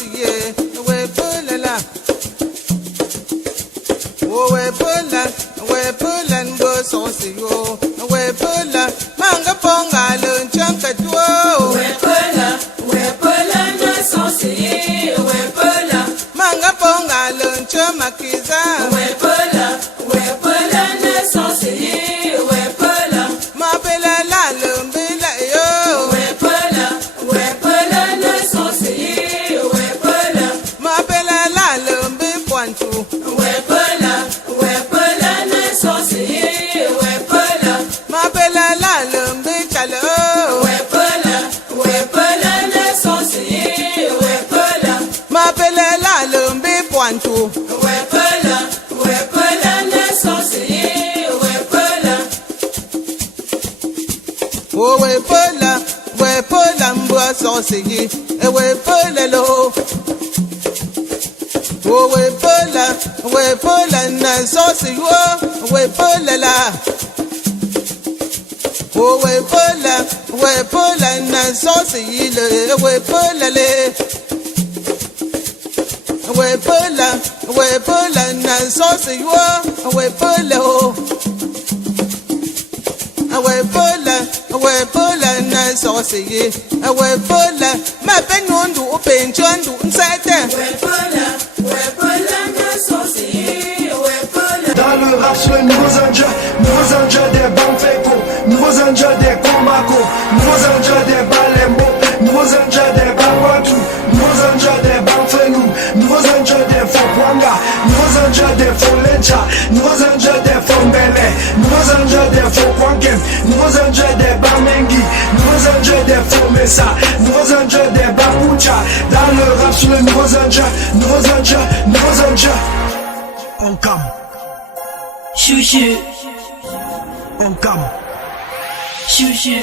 sorcier, ouais, Paulala. Oh, ouais, Paula, ouais, Paula, go sorcier, ouais, Paula, manga ponga, le chanka tuo. Ouais, Paula, ne sorcier, ouais, Paula. Manga ponga, le chamakiza. Ouais, Paula, ne sorcier, ouais, Paula. Ma bella la, le bella yo. Ouais, Paula, ne sorcier, ouais, Paula. Ma bella la, le mbe pointu. Ouais, Paula, ne sorcier, ouais, Paula. Ma bella la, le mbe chalo. Ouais, Paula, ne sorcier, ouais, Paula. Ma bella la, le mbe pointu. Ouais, Paula, ne sorcier, ouais, Paula. Oh, ouais, Paula, mboa sorcier, et ouais, Paula lo. Oh, ouais, Paula, na sorcier, ouais, Paula la. Oh, ouais, Paula, na sorcier, ouais, Paula le. Ouais, Paula, na sorcier, ouais, Paula oh. Ouais, Paula, na sorcier, ouais, Paula, ma penondu, penchondu, nsete. Ouais, Paula, ne sorcier, ouais, Paula. Dans le rap sur le nouveau Zanja des Banfeko, nouveau Zanja des Komako, nouveau Zanja des Balembo, nouveau Zanja des Bangwatu, nouveau Zanja des Banfenu, nouveau Zanja des Fokwanga, nouveau Zanja des Folencha, nouveau Zanja des Fombele, nouveau Zanja des Fokwankem, nouveau Zanja des Bamengi, nouveau Zanja des Fomesa, nouveau Zanja des Babucha. Dans le rap sur le nouveau Zanja, on cam. Chouchou, On cam. chouchou.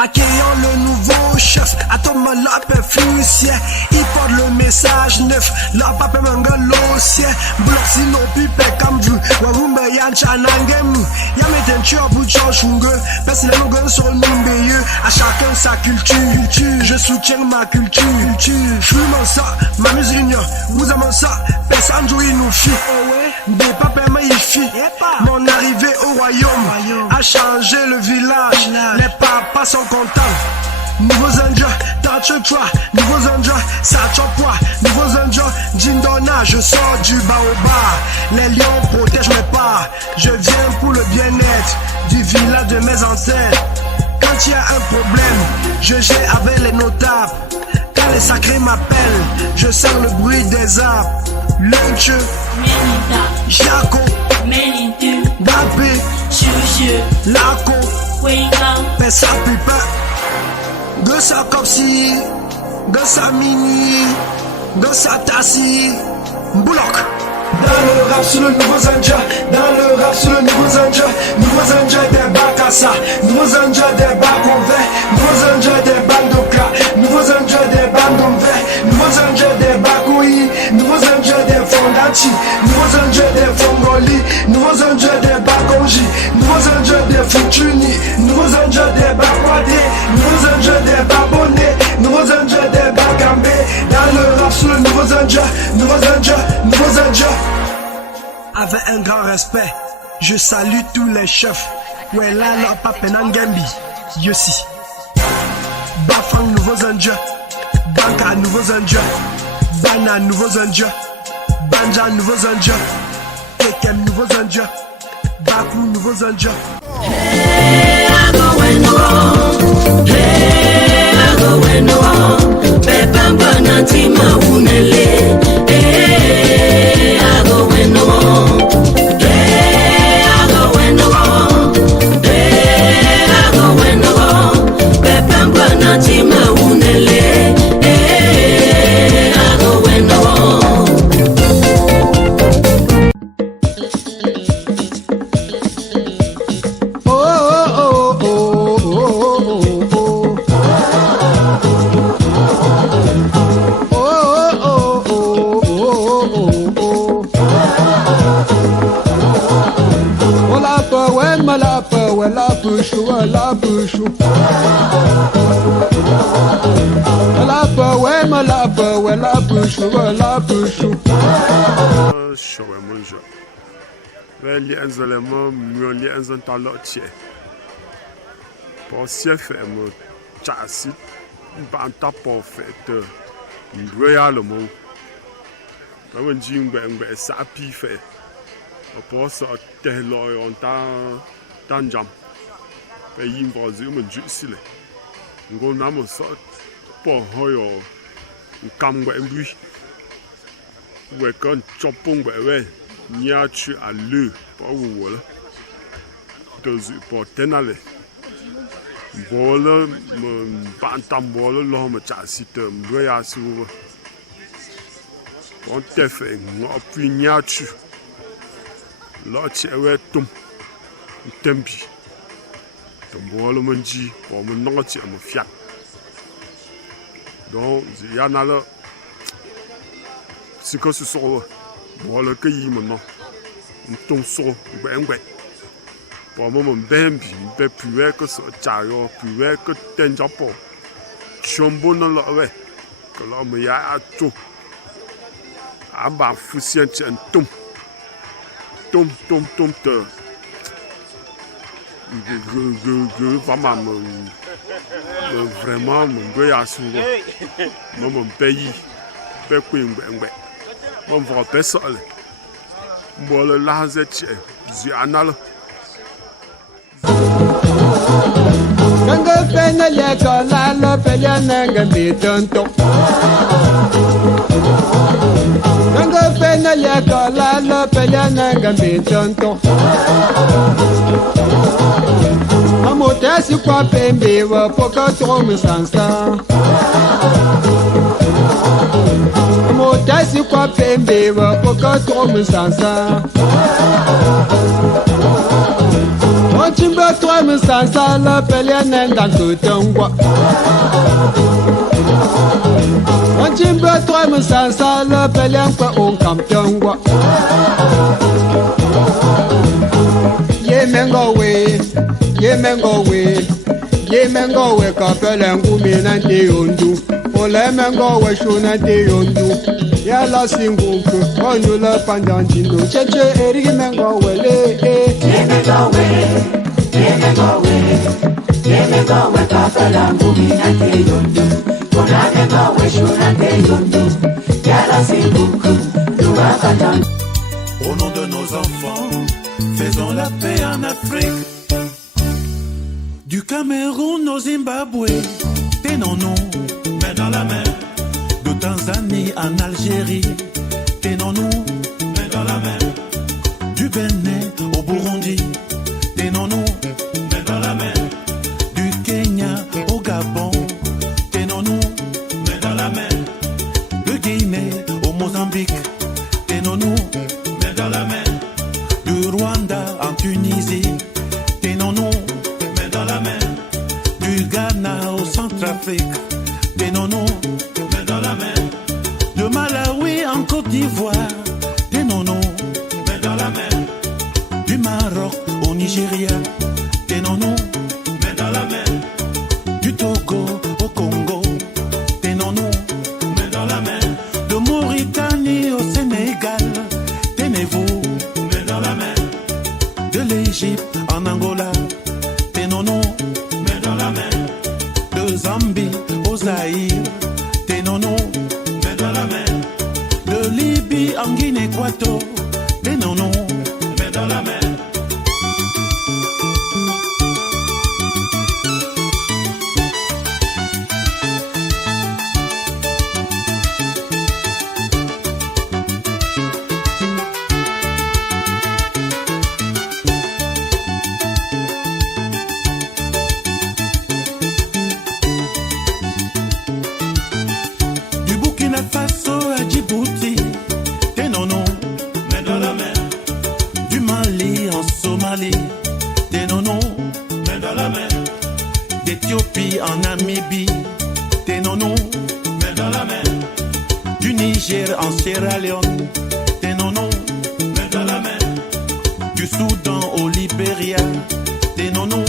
Accueillant le nouveau chef, à ton malap flucien. Il porte le message neuf, la pape mangalosien. Bloc sinon pipe comme vu, wawumbe yancha nangemu. Yameten chua bouchon chungue, parce que les logans sont numbéeux. À chacun sa culture, je soutiens ma culture. Fume ça, ma musique, vous aimez ça, personne joue nous fit. Des papes maïfi, mon arrivée au royaume a changé le village. Les papas sont contents. Nouveau Zanja, Tachokwa, nouveau Zanja, Sachokwa, nouveau Zanja, Jindona, je sors du baobab. Les lions protègent mes pas. Je viens pour le bien-être du village de mes ancêtres. Quand il y a un problème, je gère avec les notables. Quand les sacrés m'appellent, je sens le bruit des arbres. Lunch, Menita, Jaco, Menitu, Dapé, chouchou, Laco, Weka. Pessa Pipa, Gossa Kopsi, Gossa Mini, Gossa Tassi, Bloc. Dans le rap sur le nouveau Zanja, nouveau Zanja des Bakassa, nouveau Zanja des Bakonvais, nouveau Zanja des Bandoka, nouveau Zanja des Bandomvais, nouveau Zanja des Bakoui, nouveau Zanja des Fondachi, nouveau Zanja des Fongoli, nouveau Zanja des Bakonji, nouveau Zanja des Futuni, nouveau Zanja des Bakwade, nouveau Zanja des Babone, nouveau Zanja des Bagambe. Dans le rap sur le nouveau Zanja. Avec un grand respect, je salue tous les chefs. Wela la papenangambi, Yossi. Bafang nouveau Zanja, Banka nouveau Zanja, Bana nouveau Zanja, Banja nouveau Zanja, Tekem nouveau Zanja, Baku nouveau Zanja. Hey, I go when wrong. Hey, I go when wrong. Pepa mbana tima unele. Hey, I go when wrong. Hey, I go when wrong. Hey, I go when wrong. Pepa mbana tima unele. Hey, I go when wrong. Oh, oh, bouchou, la bouchou. La bouchou, la bouchou. Showe munjo. We li enzole mo myo li enzon ta lo tie. Po sie fe mo chasi ba anta po fe te. Ndwe ya lo mo. Ba wen ji ngbe sa pi fe. Po so te lo yon tan jam. Pe yin bo zi mo ju sile. Ngo na mo so po hoyo kam ngbe mbui. Ouais, quand chopong ouais, n'y a tu à le pas où voilà. Deux pour tenale. Bola, mon bantam bola, l'homme chassite, m'voya sous. On te fait, on puis n'y a tu. Là, tu es tom, tempi. Ton bola mon dit, pour mon nom, tu es mon fiat. Donc, il y en a là. C'est que ce soit le pays maintenant. On tombe sur le ben. Pour moi, mon ben, plus que ce chariot, plus que ten japon. Chombo dans le ouais. Que là, il y a tout. Ah, bah, foussien, tu es un tom. Tom, te. Vraiment, mon gars, mon pays. Mon frère personne. Moi le lazette, zianal. Ganga pena leka la la pena nanga bitonto. Ganga pena leka la la pena nanga bitonto. Amotesi kwa pembe wa poka trom sansa. Amotesi kwa pembe wa poka trom sansa. Chimba toi me sansa la pelia nenda kutongwa. Chimba toi me sansa la pelia kwa onkam tongwa. Ye mengo we kapela ngumi na te yondu. Ole mengo we shuna te yondu. Ya la singuku onula pandantindo. Cheche eri mengo we le. Ye mengo we kapela ngumi na te yondu. Ole mengo we shuna te yondu. Ya la singuku onula pandantindo. Au nom de nos enfants, faisons la paix en Afrique. Du Cameroun au Zimbabwe, tenons-nous main dans la main. De Tanzanie en Algérie, tenons-nous main dans la main. Du Bénin au Burundi, tenons-nous main dans la main. Du Kenya au Gabon, tenons-nous main dans la main. De Guinée au Mozambique, tenons-nous main dans la main. Du Rwanda en Tunisie, tenons-nous main dans la main. Du Ghana au Centrafrique, tenons-nous main dans la main. De Malawi en Côte d'Ivoire, tenons-nous main dans la main. Du Maroc au Nigeria, tenons-nous main dans la main. Du Togo au Congo, tenons-nous main dans la main. De Mauritanie au Sénégal, tenez-vous main dans la main. De l'Égypte en Angola, tenons-nous main dans la main. De Zambie au Zaïre, tenons-nous main dans la main. De Libye en Guinée-Équatoriale, tenons-nous main dans la main. Du Burkina Faso à Djibouti, tenons-nous main dans la main. Du Mali en Somalie, tenons-nous main dans la main. D'Éthiopie en Namibie, tenons-nous main dans la main. Du Niger en Sierra Leone, tenons-nous main dans la main. Du Soudan au Libéria, tenons-nous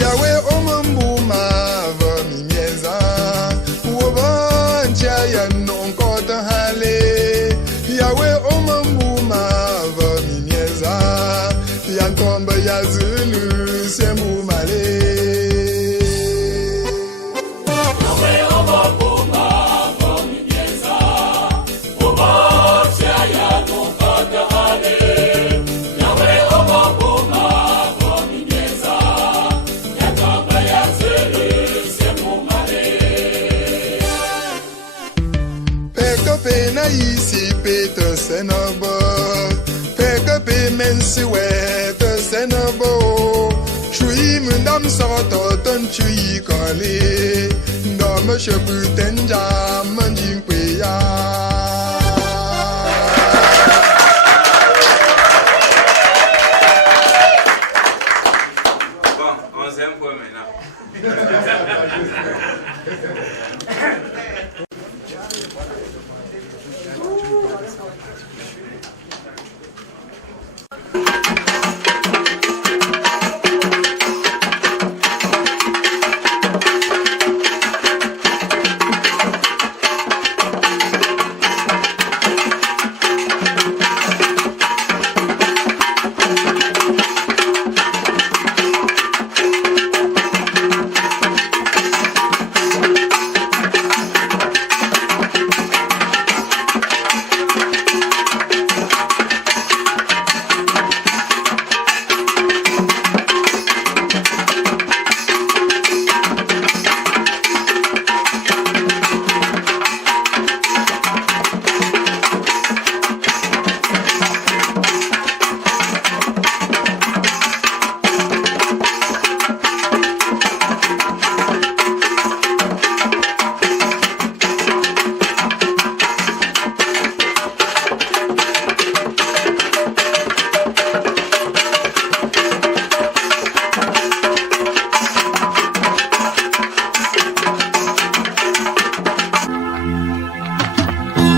Yahweh omambuma vaminyeza wobancha ya nonkota hale Yahweh omambuma vaminyeza ya ntomba ya zulu semu male Yahweh omambuma vaminyeza wobancha ya nonkota hale Yahweh omambuma na isi pete senabo peke pe mensi wete senabo chui mundam soto ton chui kali ndam shepu tenja manjin peya. Bon, 11e point maintenant.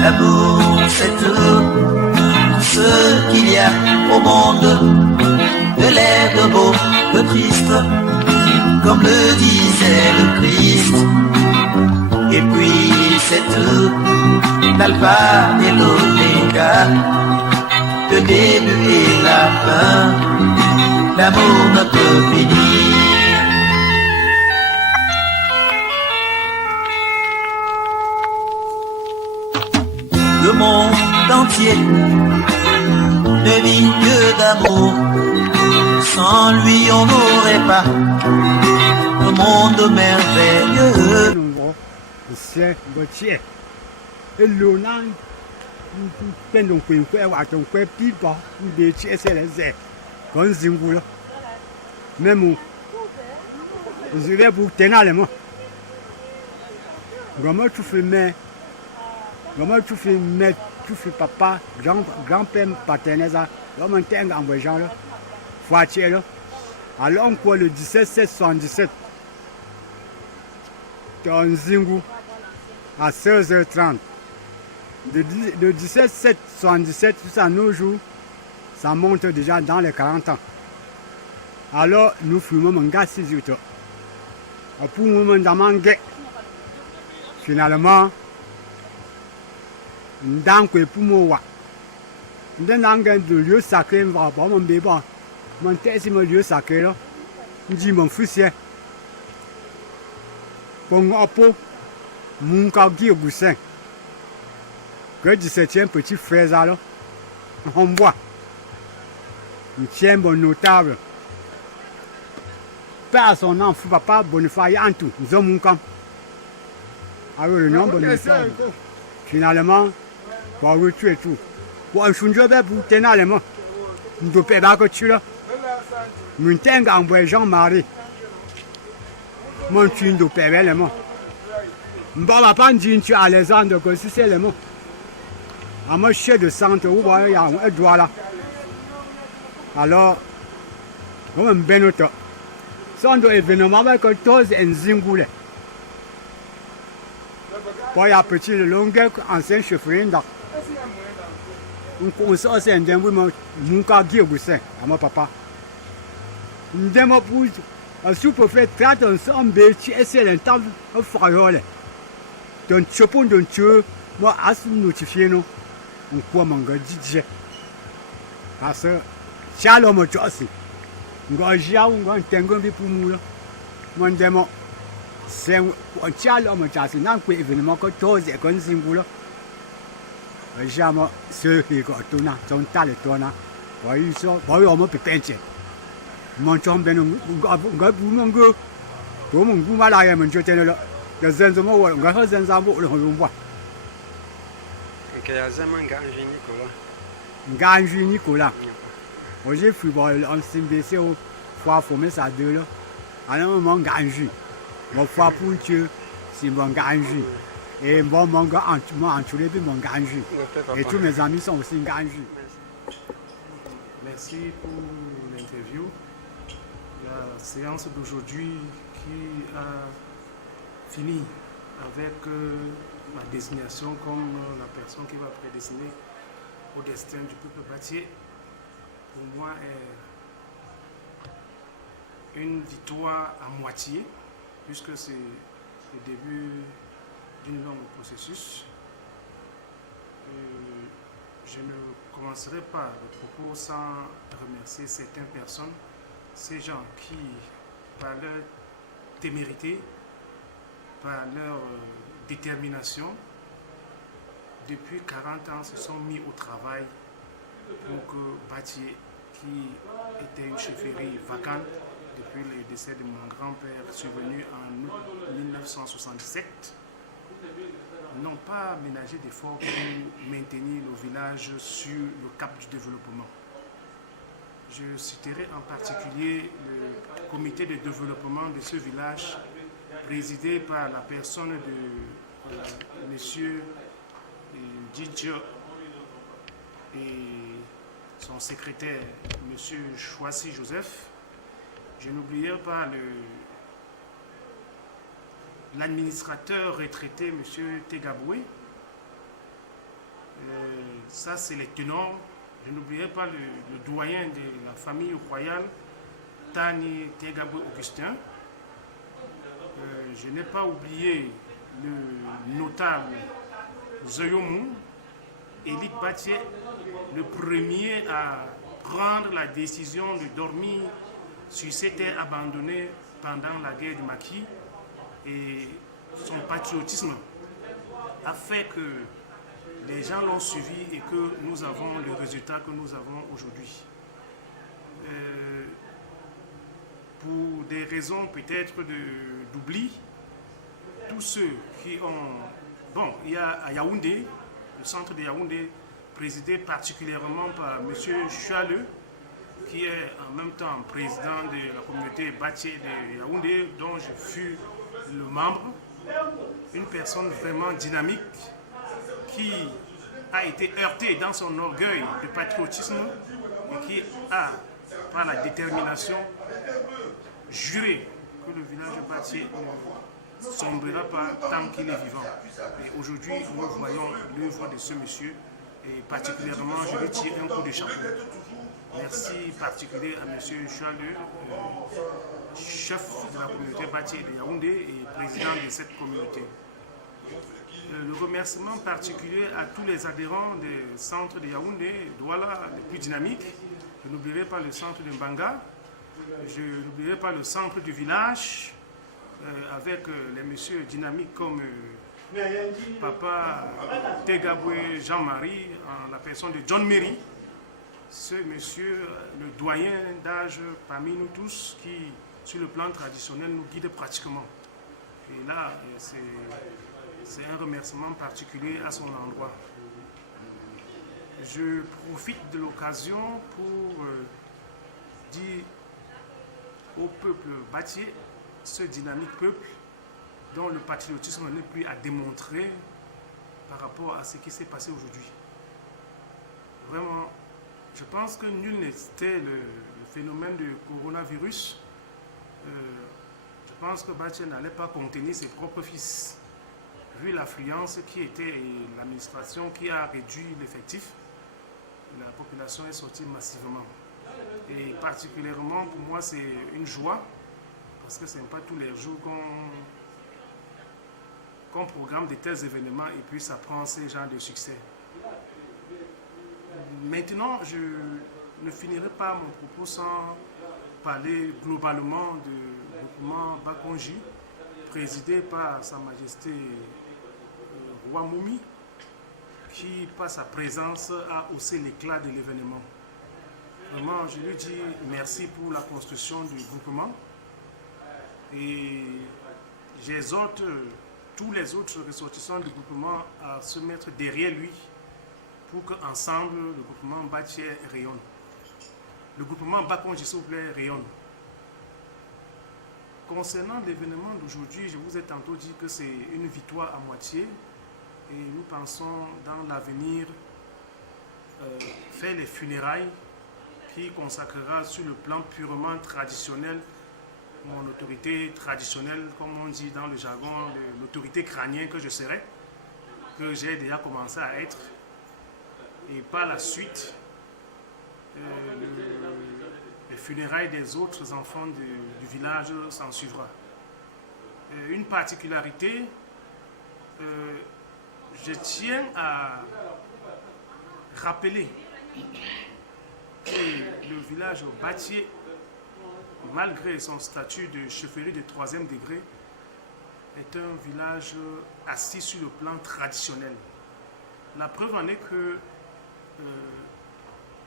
L'amour, c'est tout ce qu'il y a au monde, de l'air, de beau, de triste, comme le disait le Christ. Et puis c'est tout, l'alpha et l'oméga, le début et la fin, l'amour ne peut finir. Le monde entier ne vit que d'amour. Sans lui on n'aurait pas le monde merveilleux. C'est Gauthier. Et l'on pen donc une fois à ton quoi pipa ou des tiers c'est les airs. Quand Zingula. Même où je vais pour tenir moi. Comment tu fais mais comment tu fais mettre, tu fais papa, grand-père paternel, l'homme en terre en voyant là, voiture là. Alors on croit le 1777, dans Zingou, à 16h30. De 1777 jusqu'à nos jours, ça monte déjà dans les 40 ans. Alors nous fumons un gars 6 jours. Pour un moment dans finalement, dans le Pumowa, dans le lieu sacré, on va mon bébé, mon tête c'est mon lieu sacré là, on dit mon fils, pour un pot, mon cardiaque Goussin, que 17e petit frère là, on voit, il tient bon notable, père à son nom, fou papa, Boniface Antou, Zomunkam. Alors le nom Boniface. Finalement, pour tuer tout. Pour un chouinjou, pour tenir les mains. Nous ne pouvons pas tuer là. Nous avons envoyé Jean-Marie. Mon tuin de père les mains. Je ne vais pas dire que Alexandre que c'est les mains. À mon chef de centre, où il y a un doigt là. Alors, on va bien noter. Son événement avec 14 enzingoulés. Pour y a petit le longueur ancien chauffeur là. On conseille c'est un démon mon cas qui est à mon papa. Un démon pour un sous-préfet traite ensemble tu essaies le temps de faire donc chopon donc tu moi as notifié nous on quoi manga DJ parce que Charles mo chosi ngojia on tengo bi pour nous mon démon c'est un Charles mo chosi nan ko événement ko toze kon singulo jamais ce qui est tourna son tal tourna voyez ça voyez on me pépenche mon chum ben ngab mon go to mon go mala ya mon jote le le zenzo mo wa ngah zenza mo le ho mwa que ya zaman Ganji Nicolas Ganji Nicolas j'ai fui bon on s'est au fois formé ça deux là alors mon Ganji mon fois pour Dieu c'est mon Ganji et mon manga entouré de mon Ganji et tous mes amis sont aussi Ganji. Merci pour l'interview. La séance d'aujourd'hui qui a fini avec ma désignation comme la personne qui va prédestiner au destin du peuple bâtier, pour moi est une victoire à moitié, puisque c'est le début d'une longue processus. Je ne commencerai pas le propos sans remercier certaines personnes, ces gens qui, par leur témérité, par leur détermination, depuis 40 ans se sont mis au travail pour que Bâtier, qui était une chefferie vacante depuis le décès de mon grand-père survenu en août 1977, n'ont pas ménagé d'efforts pour maintenir le village sur le cap du développement. Je citerai en particulier le comité de développement de ce village, présidé par la personne de M. Didjo et son secrétaire, M. Chouassi Joseph. Je n'oublierai pas l'administrateur retraité, M. Tegaboué. Ça, c'est les tenants. Je n'oublierai pas le doyen de la famille royale, Tani Tegaboué Augustin. Je n'ai pas oublié le notable Zoyomou, Élie Bâtier, le premier à prendre la décision de dormir sur ces terres abandonnées pendant la guerre du Maquis. Et son patriotisme a fait que les gens l'ont suivi et que nous avons le résultat que nous avons aujourd'hui. Pour des raisons peut-être d'oubli, tous ceux qui ont... Bon, il y a à Yaoundé, le centre de Yaoundé, présidé particulièrement par M. Choualeux, qui est en même temps président de la communauté Bâtier de Yaoundé, dont je fus le membre, une personne vraiment dynamique qui a été heurtée dans son orgueil de patriotisme et qui a, par la détermination, juré que le village de Bâtier ne sombrera pas tant qu'il est vivant. Et aujourd'hui, nous voyons l'œuvre de ce monsieur et particulièrement, je lui tire un coup de chapeau. Merci particulier à M. Choualeux, chef de la communauté Bâtier de Yaoundé et président de cette communauté. Le remerciement particulier à tous les adhérents des centres de Yaoundé, Douala, les plus dynamiques. Je n'oublierai pas le centre de Mbanga, je n'oublierai pas le centre du village, avec les messieurs dynamiques comme Papa Tegaboué Jean-Marie, en la personne de John Méry. Ce monsieur, le doyen d'âge parmi nous tous, qui sur le plan traditionnel, nous guide pratiquement. Et là, c'est un remerciement particulier à son endroit. Je profite de l'occasion pour dire au peuple bâtier, ce dynamique peuple dont le patriotisme n'est plus à démontrer par rapport à ce qui s'est passé aujourd'hui. Vraiment, je pense que nul n'était le phénomène du coronavirus. Je pense que Bâtier n'allait pas contenir ses propres fils. Vu l'affluence qui était et l'administration qui a réduit l'effectif, la population est sortie massivement. Et particulièrement pour moi, c'est une joie, parce que ce n'est pas tous les jours qu'on programme de tels événements et puis ça prend ce genre de succès. Maintenant, je ne finirai pas mon propos sans parler globalement du groupement Bakonji, présidé par Sa Majesté Roi Moumi, qui, par sa présence, a haussé l'éclat de l'événement. Vraiment, je lui dis merci pour la construction du groupement et j'exhorte tous les autres ressortissants du groupement à se mettre derrière lui pour qu'ensemble, le groupement Bâtier rayonne. Le groupement Bakonji, s'il vous plaît, rayonne. Concernant l'événement d'aujourd'hui, je vous ai tantôt dit que c'est une victoire à moitié et nous pensons dans l'avenir faire les funérailles qui consacrera sur le plan purement traditionnel mon autorité traditionnelle, comme on dit dans le jargon, l'autorité crânienne que je serai, que j'ai déjà commencé à être. Et par la suite, les funérailles des autres enfants du village s'en suivra. Une particularité, je tiens à rappeler que le village Bâtier, malgré son statut de chefferie de 3e degré, est un village assis sur le plan traditionnel. La preuve en est que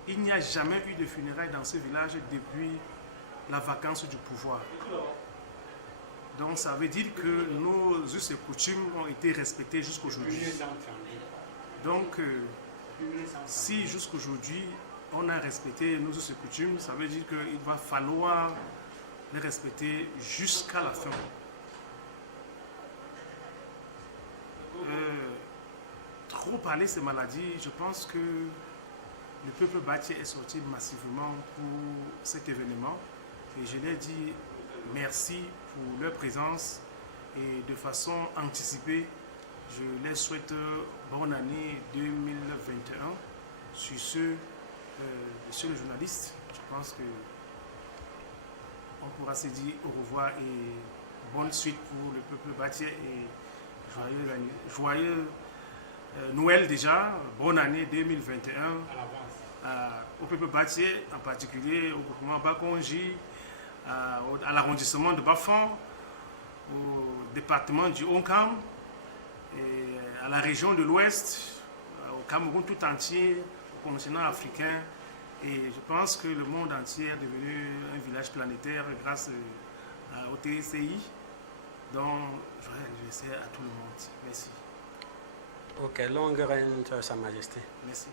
il n'y a jamais eu de funérailles dans ce village depuis la vacance du pouvoir. Donc ça veut dire que nos us et coutumes ont été respectés jusqu'aujourd'hui. Donc si jusqu'aujourd'hui on a respecté nos us et coutumes, ça veut dire qu'il va falloir les respecter jusqu'à la fin. Trop parler ces maladies, je pense que le peuple Bâtier est sorti massivement pour cet événement et je leur dis merci pour leur présence et de façon anticipée, je leur souhaite bonne année 2021. Sur ce, monsieur le journaliste, je pense que on pourra se dire au revoir et bonne suite pour le peuple Bâtier et joyeux Noël déjà, bonne année 2021 au peuple Bâtier, en particulier au groupement Bakonji, à l'arrondissement de Bafang, au département du Onkam, et à la région de l'Ouest, au Cameroun tout entier, au continent africain. Et je pense que le monde entier est devenu un village planétaire grâce au TCI. Donc, je sais à tout le monde. Merci. Ok, longue règne, Sa Majesté. Merci.